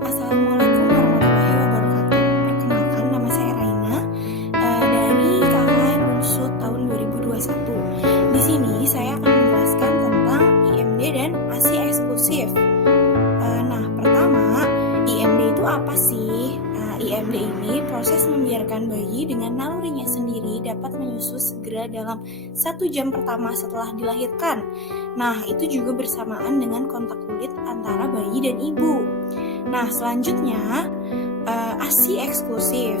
Assalamualaikum warahmatullahi wabarakatuh. Perkenalkan, nama saya Raina dari KKN Unsut tahun 2021. Di sini saya akan menjelaskan tentang IMD dan ASI eksklusif. Nah, pertama, IMD itu apa sih? IMD ini proses membiarkan bayi dengan nalurinya sendiri dapat menyusu segera dalam 1 jam pertama setelah dilahirkan. Nah, itu juga bersamaan dengan kontak kulit antara bayi dan ibu. Nah, selanjutnya ASI eksklusif.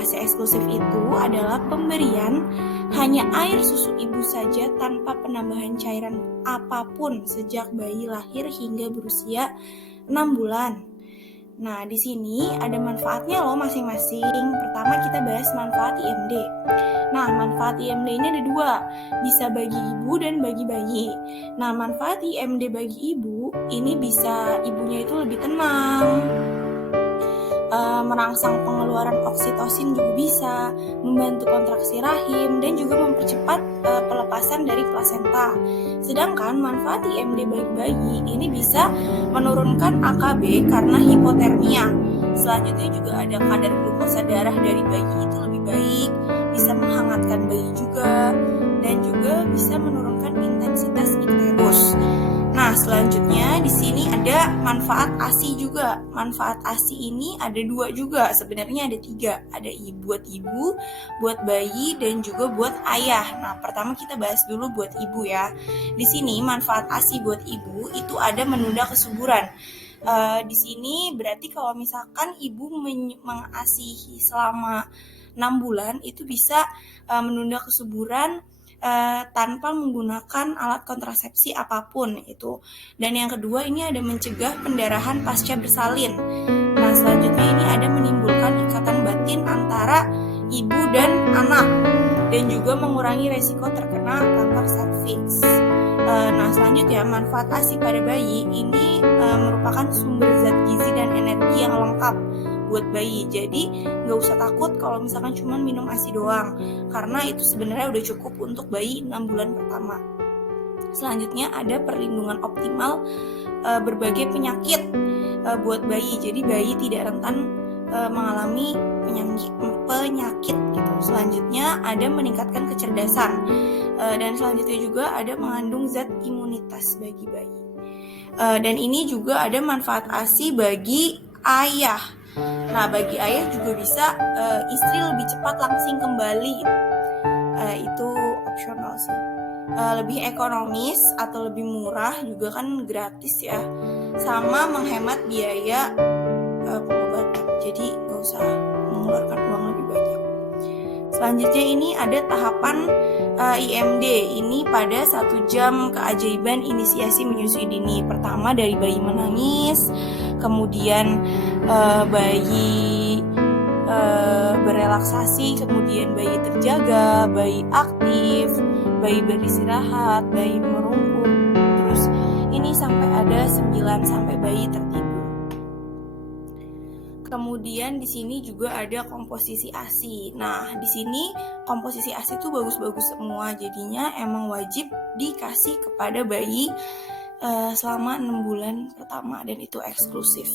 ASI eksklusif itu adalah pemberian hanya air susu ibu saja tanpa penambahan cairan apapun sejak bayi lahir hingga berusia 6 bulan. Nah, di sini ada manfaatnya loh masing-masing. Pertama kita bahas manfaat IMD. Nah, manfaat IMD ini ada 2, bisa bagi ibu dan bagi bayi. Nah, manfaat IMD bagi ibu, ini bisa ibunya itu lebih tenang, merangsang pengeluaran oksitosin juga bisa, membantu kontraksi rahim, dan juga mempercepat pelepasan dari plasenta. Sedangkan manfaat IMD bagi bayi ini bisa menurunkan AKB karena hipotermia. Selanjutnya juga ada kadar glukosa darah dari bayi itu lebih baik, bisa menghangatkan bayi juga, dan juga bisa menurunkan intensitas icterus. Nah, selanjutnya di sini ada manfaat ASI juga. Manfaat ASI ini ada 2 juga, sebenarnya ada 3. Ada buat ibu, buat bayi, dan juga buat ayah. Nah, pertama kita bahas dulu buat ibu ya. Di sini manfaat ASI buat ibu itu ada menunda kesuburan. Di sini berarti kalau misalkan ibu mengasihi selama 6 bulan itu bisa menunda kesuburan tanpa menggunakan alat kontrasepsi apapun itu. Dan yang kedua ini ada mencegah pendarahan pasca bersalin. Nah, selanjutnya ini ada menimbulkan ikatan batin antara ibu dan anak dan juga mengurangi resiko terkena kanker serviks. Nah, selanjutnya manfaat ASI pada bayi ini merupakan sumber zat gizi dan energi yang lengkap buat bayi. Jadi nggak usah takut kalau misalkan cuma minum ASI doang, karena itu sebenarnya udah cukup untuk bayi 6 bulan pertama. Selanjutnya ada perlindungan optimal berbagai penyakit buat bayi. Jadi bayi tidak rentan mengalami penyakit gitu. Selanjutnya ada meningkatkan kecerdasan, dan selanjutnya juga ada mengandung zat imunitas bagi bayi. Dan ini juga ada manfaat ASI bagi ayah. Nah, bagi ayah juga bisa istri lebih cepat langsing kembali. Itu opsional sih. Lebih ekonomis atau lebih murah juga kan gratis ya. Sama menghemat biaya pengobatan. Jadi nggak usah mengeluarkan uang lebih banyak. Selanjutnya ini ada tahapan IMD. Ini pada 1 jam keajaiban inisiasi menyusui dini. Pertama dari bayi menangis, kemudian bayi berelaksasi, kemudian bayi terjaga, bayi aktif, bayi beristirahat, bayi merungkuk. Terus ini sampai ada 9 sampai bayi tertidur. Kemudian di sini juga ada komposisi ASI. Nah, di sini komposisi ASI itu bagus-bagus semua. Jadinya emang wajib dikasih kepada bayi selama 6 bulan pertama, dan itu eksklusif.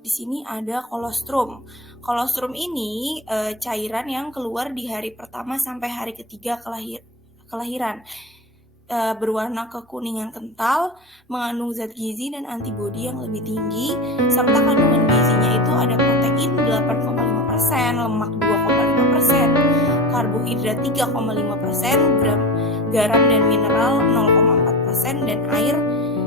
Di sini ada kolostrum. Kolostrum ini cairan yang keluar di hari pertama sampai hari ketiga kelahiran. Berwarna kekuningan kental, mengandung zat gizi dan antibodi yang lebih tinggi, serta kandungan gizinya itu ada protein 8,5%, lemak 2,5%, karbohidrat 3,5%, garam dan mineral 0,4%, dan air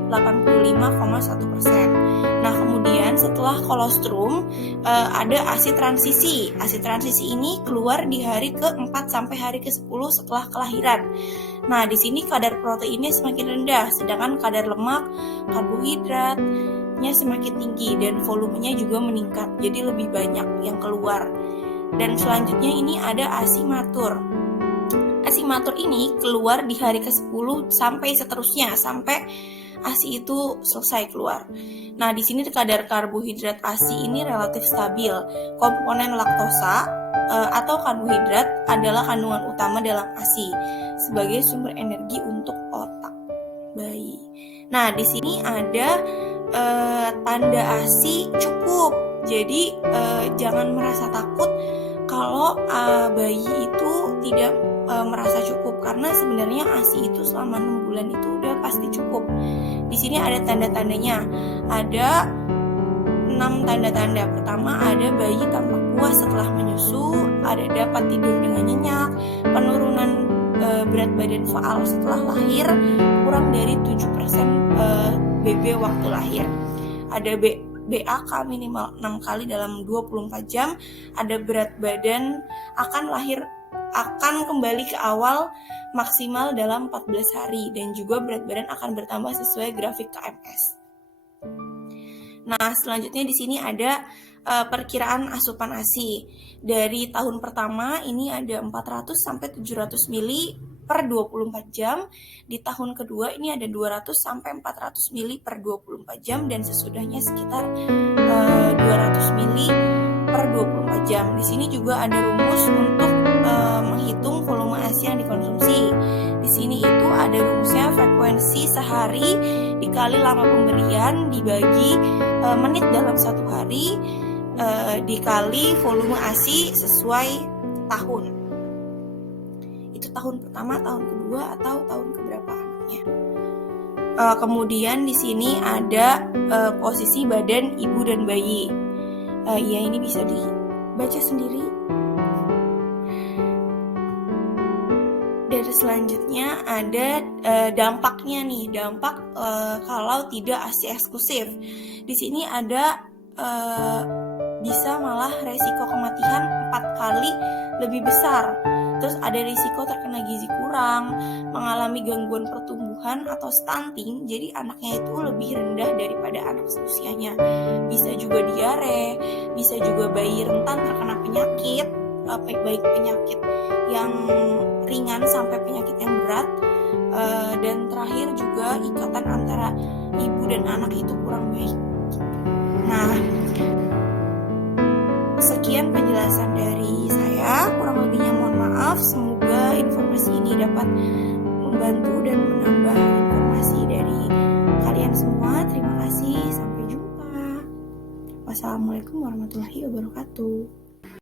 85,1%. Nah, kemudian setelah kolostrum ada ASI transisi. ASI transisi ini keluar di hari ke-4 sampai hari ke-10 setelah kelahiran. Nah, di sini kadar proteinnya semakin rendah, sedangkan kadar lemak, karbohidratnya semakin tinggi, dan volumenya juga meningkat. Jadi lebih banyak yang keluar. Dan selanjutnya ini ada ASI matur. ASI matur ini keluar di hari ke-10 sampai seterusnya, sampai ASI itu selesai keluar. Nah, di sini kadar karbohidrat ASI ini relatif stabil. Komponen laktosa atau karbohidrat adalah kandungan utama dalam ASI sebagai sumber energi untuk otak bayi. Nah, di sini ada tanda ASI cukup. Jadi jangan merasa takut kalau bayi itu tidak merasa cukup, karena sebenarnya ASI itu selama 6 bulan itu udah pasti cukup. Di sini ada tanda-tandanya. Ada 6 tanda-tanda. Pertama, ada bayi tampak puas setelah menyusu, ada dapat tidur dengan nyenyak, penurunan berat badan faal setelah lahir kurang dari 7% BB waktu lahir. Ada BAK minimal 6 kali dalam 24 jam, ada berat badan akan kembali ke awal maksimal dalam 14 hari, dan juga berat badan akan bertambah sesuai grafik KMS. Nah, selanjutnya di sini ada perkiraan asupan ASI. Dari tahun pertama ini ada 400 sampai 700 mili per 24 jam. Di tahun kedua ini ada 200 sampai 400 mili per 24 jam, dan sesudahnya sekitar 200 mili per 24 jam. Di sini juga ada rumus untuk menghitung volume ASI yang dikonsumsi. Di sini itu ada rumusnya, frekuensi sehari dikali lama pemberian dibagi menit dalam 1 hari dikali volume ASI sesuai tahun. Itu tahun pertama, tahun kedua, atau tahun keberapa anaknya. Kemudian di sini ada posisi badan ibu dan bayi. Ya, ini bisa dibaca sendiri. Dan selanjutnya ada dampaknya nih, dampak kalau tidak ASI eksklusif. Di sini ada bisa malah resiko kematian 4 kali lebih besar. Terus ada risiko terkena gizi kurang, mengalami gangguan pertumbuhan atau stunting, jadi anaknya itu lebih rendah daripada anak seusianya. Bisa juga diare, bisa juga bayi rentan terkena penyakit, baik penyakit yang ringan sampai penyakit yang berat, dan terakhir juga ikatan antara ibu dan anak itu kurang baik. Nah, sekian penjelasan dari saya, kurang lebihnya mohon maaf. Semoga informasi ini dapat membantu dan menambah informasi dari kalian semua. Terima kasih, sampai jumpa. Wassalamualaikum warahmatullahi wabarakatuh.